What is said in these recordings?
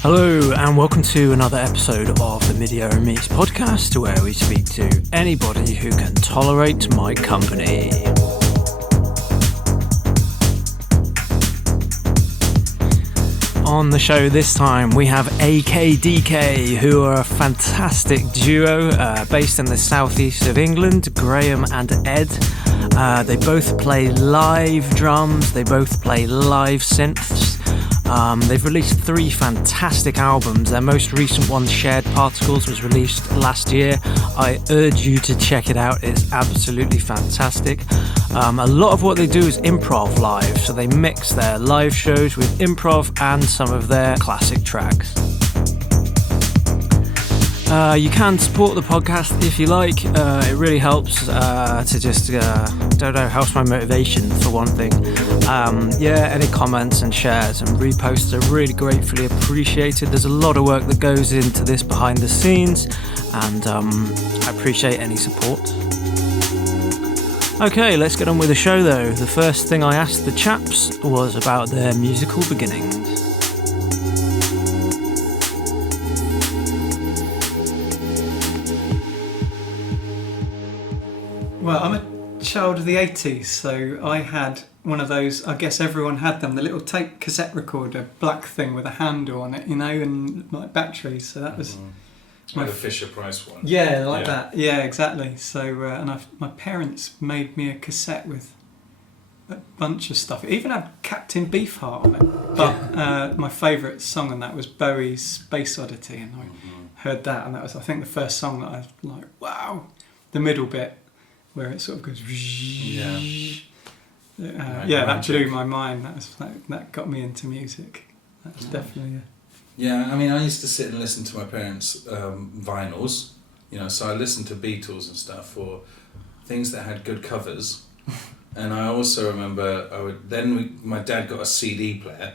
Hello and welcome to another episode of the Midierror Meets podcast, where we speak to anybody who can tolerate my company. On the show this time we have AKDK, who are a fantastic duo based in the southeast of England, Graham and Ed. They both play live drums, they both play live synths. They've released 3 fantastic albums. Their most recent one, Shared Particles, was released last year. I urge you to check it out. It's absolutely fantastic. A lot of what they do is improv live, so they mix their live shows with improv and some of their classic tracks. You can support the podcast if you like. It really helps to just, helps my motivation for one thing. Any comments and shares and reposts are really gratefully appreciated. There's a lot of work that goes into this behind the scenes, and I appreciate any support. Okay, let's get on with the show though. The first thing I asked the chaps was about their musical beginnings. Well, I'm a child of the 80s, so I had one of those, I guess everyone had them, the little tape cassette recorder, black thing with a handle on it, and like batteries, so that was... Like a Fisher-Price one. Yeah, like that. Yeah, exactly. So, my parents made me a cassette with a bunch of stuff. It even had Captain Beefheart on it. But my favourite song on that was Bowie's Space Oddity, and I heard that, and that was, I think, the first song that I was like, wow! The middle bit, where it sort of goes... that blew my mind. That got me into music. That was definitely... Yeah, I mean, I used to sit and listen to my parents' vinyls, so I listened to Beatles and stuff, or things that had good covers. And I also remember my dad got a CD player,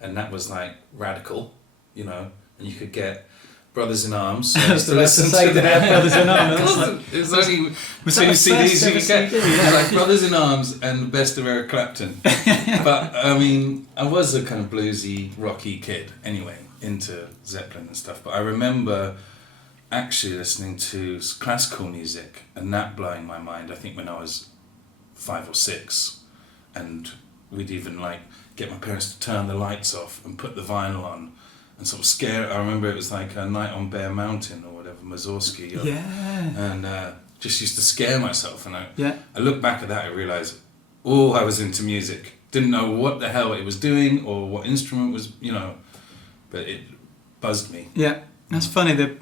and that was like radical, and you could get Brothers in Arms. So I used to listen to that. Brothers in Arms. It was only 2 CDs you could get. It was like Brothers in Arms and the best of Eric Clapton. But I mean, I was a kind of bluesy, rocky kid anyway, into Zeppelin and stuff. But I remember actually listening to classical music and that blowing my mind. I think when I was 5 or 6, and we'd even like get my parents to turn the lights off and put the vinyl on. And sort of scare. I remember it was like a Night on Bear Mountain or whatever, Mussorgsky. And just used to scare myself. And I look back at that, I realised, I was into music. Didn't know what the hell it was doing or what instrument was, but it buzzed me. Yeah, that's funny.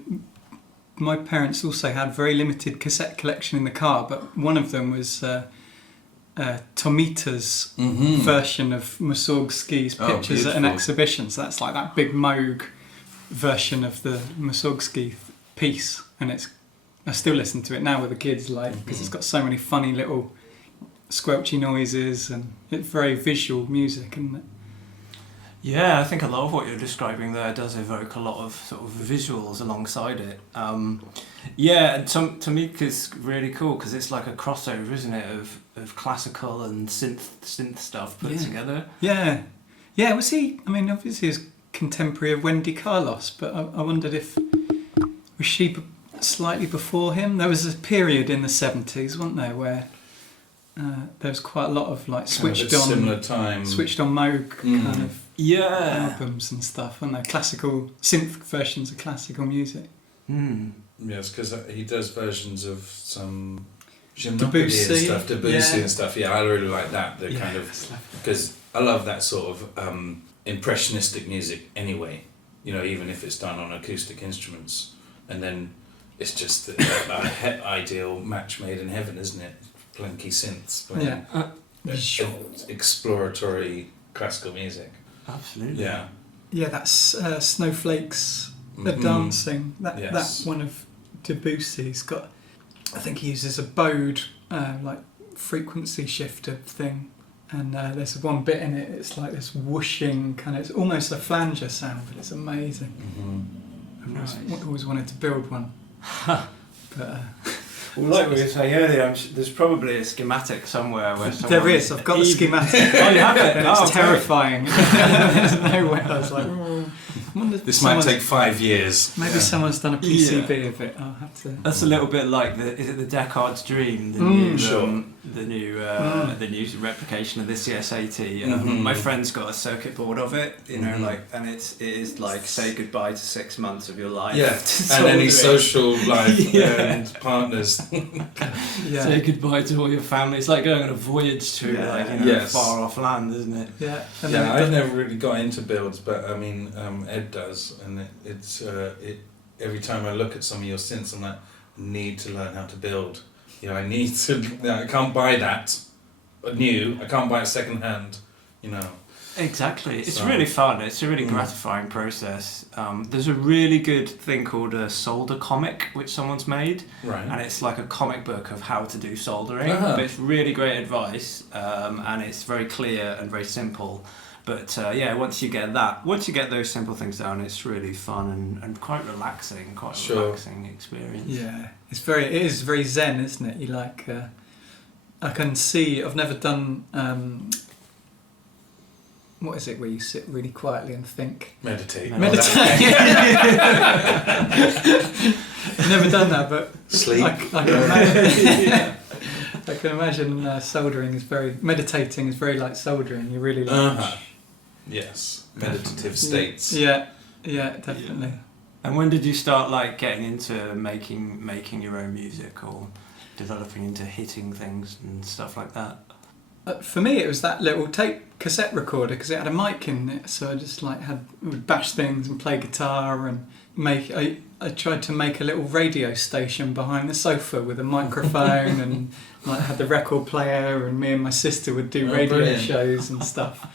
My parents also had very limited cassette collection in the car, but one of them was Tomita's version of Mussorgsky's pictures at an exhibition. So that's like that big Moog version of the Mussorgsky piece, and I still listen to it now with the kids, because it's got so many funny little squelchy noises, and it's very visual music, isn't it? Yeah, I think a lot of what you're describing there does evoke a lot of sort of visuals alongside it. And Tomika's really cool because it's like a crossover, isn't it, of classical and synth stuff put together. Yeah. Yeah, was he, I mean, obviously he was contemporary of Wendy Carlos, but I wondered was she slightly before him? There was a period in the 70s, wasn't there, where there was quite a lot of like switched on Moog kind of albums and stuff, and classical synth versions of classical music. Yes, because he does versions of some Debussy and stuff. Yeah, I really like that. The kind of, because I love that sort of impressionistic music anyway. Even if it's done on acoustic instruments, and then it's just the ideal match made in heaven, isn't it? Plinky synths playing exploratory classical music. Absolutely. Yeah, that's Snowflakes are Dancing. That one of Debussy's got, I think he uses a bowed like frequency shifter thing, and there's one bit in it, it's like this whooshing kind of, it's almost a flanger sound, but it's amazing. I've always wanted to build one. But Well, like we were saying earlier, there's probably a schematic somewhere where someone... There is. I've got the schematic. Oh, you have it? And it's terrifying. There's no way. I was like, this might take 5 years. Maybe someone's done a PCB of it. I'll have to. That's a little bit like is it the Deckard's Dream? The new replication of the CS80. My friend's got a circuit board of it, you know, and it is like say goodbye to 6 months of your life. Yeah, and any social life and partners. Say goodbye to all your family. It's like going on a voyage to far off land, isn't it? Yeah. And I've never really got into builds, but I mean, Ed does, and it's every time I look at some of your synths, I'm like, I need to learn how to build. You know, I need to. I can't buy that new. I can't buy it second hand. You know. Exactly. It's really fun. It's a really gratifying process. There's a really good thing called a solder comic, which someone's made. Right. And it's like a comic book of how to do soldering. But it's really great advice, and it's very clear and very simple. But once you get those simple things down, it's really fun and quite relaxing, relaxing experience. Yeah, it is very zen, isn't it? You like, I can see. I've never done. What is it where you sit really quietly and think? Meditate. Never done that, but sleep. I can imagine. I can imagine meditating is very like soldering. You really like. Yes, meditative states. Yeah, definitely. And when did you start like getting into making your own music or developing into hitting things and stuff like that? For me, it was that little tape cassette recorder because it had a mic in it. So I just like would bash things and play guitar and make. I tried to make a little radio station behind the sofa with a microphone and like had the record player, and me and my sister would do radio shows and stuff.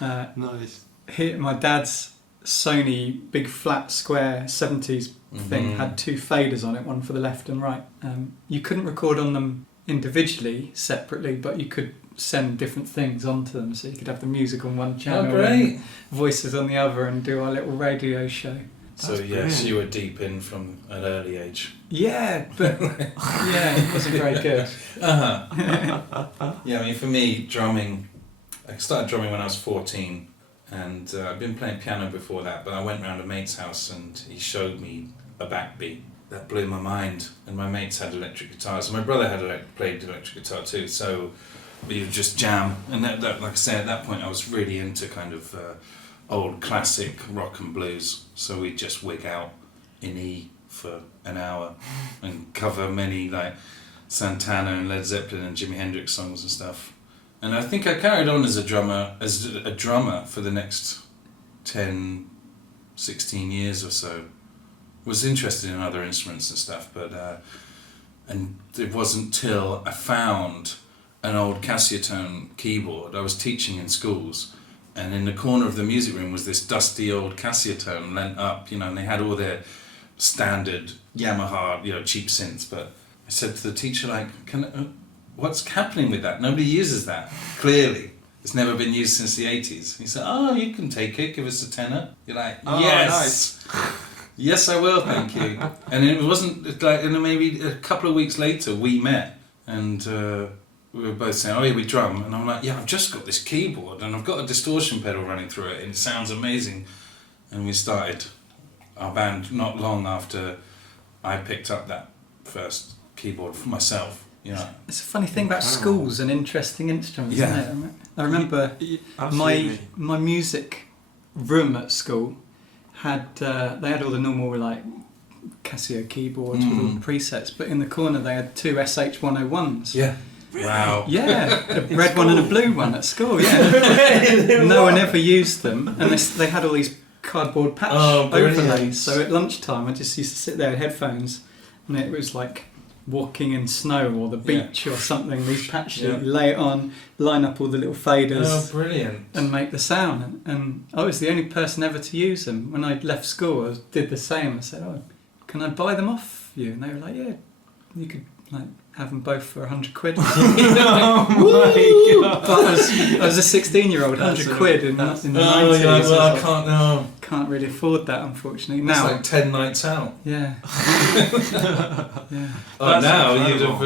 Nice. Here, my dad's Sony big flat square 70s thing had 2 faders on it, one for the left and right. You couldn't record on them individually, separately, but you could send different things onto them, so you could have the music on one channel and voices on the other and do our little radio show. So yes, you were deep in from an early age. Yeah, but it wasn't very good. Yeah, I mean, for me, drumming, I started drumming when I was 14, and I've been playing piano before that, but I went round a mate's house and he showed me a backbeat. That blew my mind, and my mates had electric guitars, and my brother played electric guitar too, so we would just jam, and that, like I said, at that point I was really into kind of old classic rock and blues, so we'd just wig out in E for an hour and cover many like Santana and Led Zeppelin and Jimi Hendrix songs and stuff. And I think I carried on as a drummer for the next 10, 16 years or so. Was interested in other instruments and stuff, but and it wasn't till I found an old Cassiotone keyboard. I was teaching in schools, and in the corner of the music room was this dusty old Cassiotone lent up, you know, and they had all their standard Yamaha, you know, cheap synths. But I said to the teacher, like, what's happening with that? Nobody uses that. Clearly, it's never been used since the 80s. He said, "Oh, you can take it. Give us a tenner." You're like, "Yes." Nice. Yes, I will, thank you. And it wasn't like, and then maybe a couple of weeks later we met, and we were both saying, "Oh yeah, we drum," and I'm like, "Yeah, I've just got this keyboard and I've got a distortion pedal running through it and it sounds amazing." And we started our band not long after I picked up that first keyboard for myself. You know, it's a funny thing about schools and interesting instruments, isn't it? I remember my music room at school had they had all the normal like Casio keyboards with all the presets, but in the corner they had 2 SH101s. Yeah. Wow. Yeah, a red one and a blue one at school. Yeah. No one ever used them, and they had all these cardboard patch overlays. So at lunchtime, I just used to sit there with headphones, and it was like walking in snow or the beach or something. These patches, you lay it on, line up all the little faders. Oh, brilliant! And make the sound. And I was the only person ever to use them. When I left school, I did the same. I said, "Oh, can I buy them off you?" And they were like, "Yeah, you could like have them both for £100." Oh my God! But I was a 16-year-old, £100 in the 90s. Yeah, well, I can't really afford that, unfortunately. It's Now, like 10 nights out. yeah. Yeah. Oh, That's now incredible.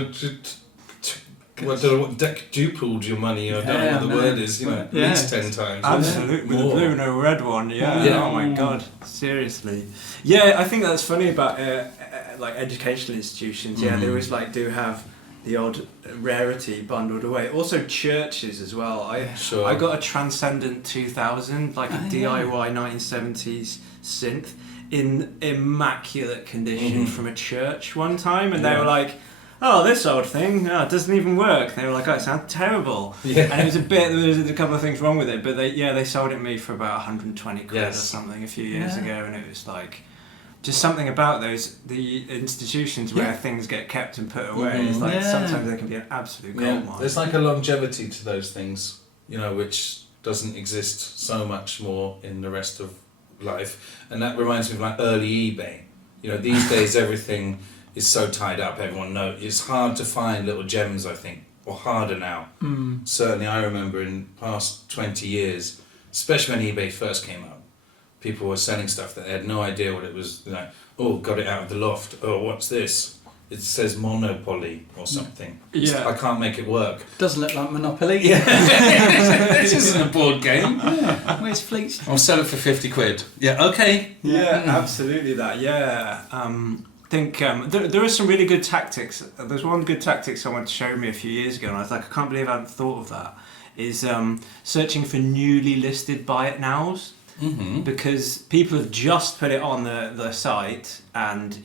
what quadrupled your money, I don't know what the word is, at Yeah. least 10 times. Absolutely, with the More. blue no red one, yeah. Yeah. Oh my god, seriously. Yeah, I think that's funny about like educational institutions. Yeah, they always like do have the odd rarity bundled away. Also churches as well. Sure. I got a Transcendent 2000, like a yeah. DIY 1970s synth in immaculate condition from a church one time, and they were like, "Oh, this old thing, it doesn't even work." They were like, "Oh, it sounds terrible." Yeah. And it was there was a couple of things wrong with it, but they sold it to me for about 120 quid or something a few years ago, and it was like, just something about the institutions where things get kept and put away. It's like sometimes they can be an absolute gold mine. There's like a longevity to those things, which doesn't exist so much more in the rest of life. And that reminds me of like early eBay. These days everything is so tied up, everyone knows. It's hard to find little gems, I think, or harder now. Certainly I remember in the past 20 years, especially when eBay first came out, people were selling stuff that they had no idea what it was. Like, oh, got it out of the loft. Oh, what's this? It says Monopoly or something. Yeah. I can't make it work. Doesn't look like Monopoly. This isn't a board game. Yeah. Where's Fleet Street? I'll sell it for 50 quid. Yeah, okay. Yeah, absolutely that. Yeah. Think there are some really good tactics. There's one good tactic someone showed me a few years ago, and I was like, I can't believe I hadn't thought of that. Is searching for newly listed buy it nows. Because people have just put it on the site, and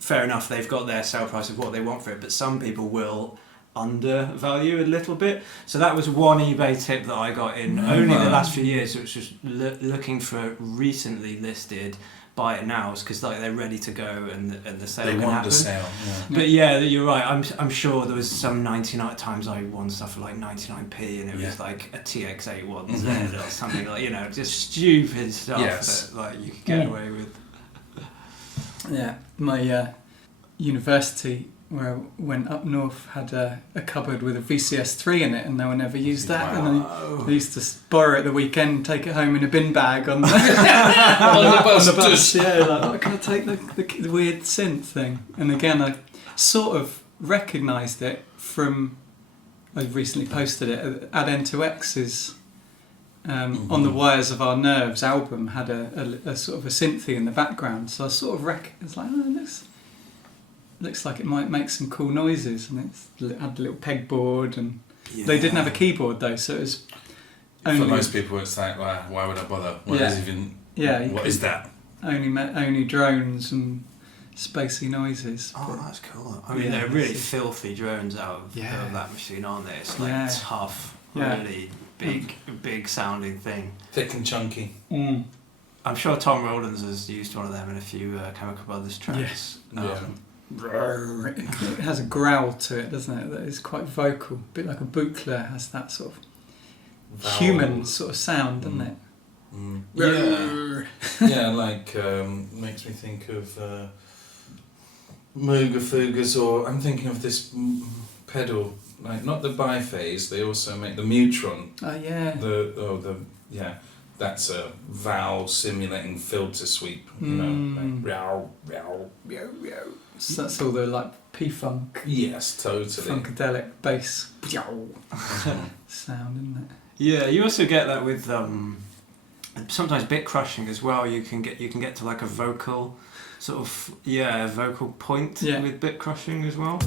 fair enough, they've got their sale price of what they want for it, but some people will undervalue a little bit. So that was one eBay tip that I got in only the last few years. It was just looking for recently listed buy it nows, because like they're ready to go and the sale They can want happen. the sale. Yeah. But yeah, you're right. I'm sure there was some 99 times I won stuff for like 99p, and it was like a TX81Z or something, like just stupid stuff that like you could get away with. Yeah, my university where I went up north had a cupboard with a VCS3 in it, and no one ever used that. And they used to borrow it at the weekend, take it home in a bin bag on the, on the bus. Yeah, like, oh, can I take the weird synth thing? And again, I sort of recognised it from, I recently posted it, Ad N2X's On the Wires of Our Nerves album had a sort of a synthy in the background. So I sort of it's like, oh, it looks like it might make some cool noises, and it had a little pegboard, and they didn't have a keyboard though, so it was only, for most people it's like, well, why would I bother? What is that? Only drones and spacey noises. Oh, that's cool. I mean, they're really filthy drones out of that machine, aren't they? It's like tough, really big sounding thing. Thick and chunky. I'm sure Tom Rowlands has used one of them in a few Chemical Brothers tracks. It has a growl to it, doesn't it? That is quite vocal, a bit like a boucler has that sort of human sort of sound, doesn't it? Yeah, like makes me think of Mooga Fugas, or I'm thinking of this pedal, like not the biphase. They also make the Mutron. Oh yeah. That's a vowel simulating filter sweep. Like row, row, row, row. So that's all the like P-funk. Yes, totally. Funkadelic bass sound, isn't it? Yeah, you also get that with sometimes bit crushing as well. You can get to like a vocal sort of vocal point with bit crushing as well.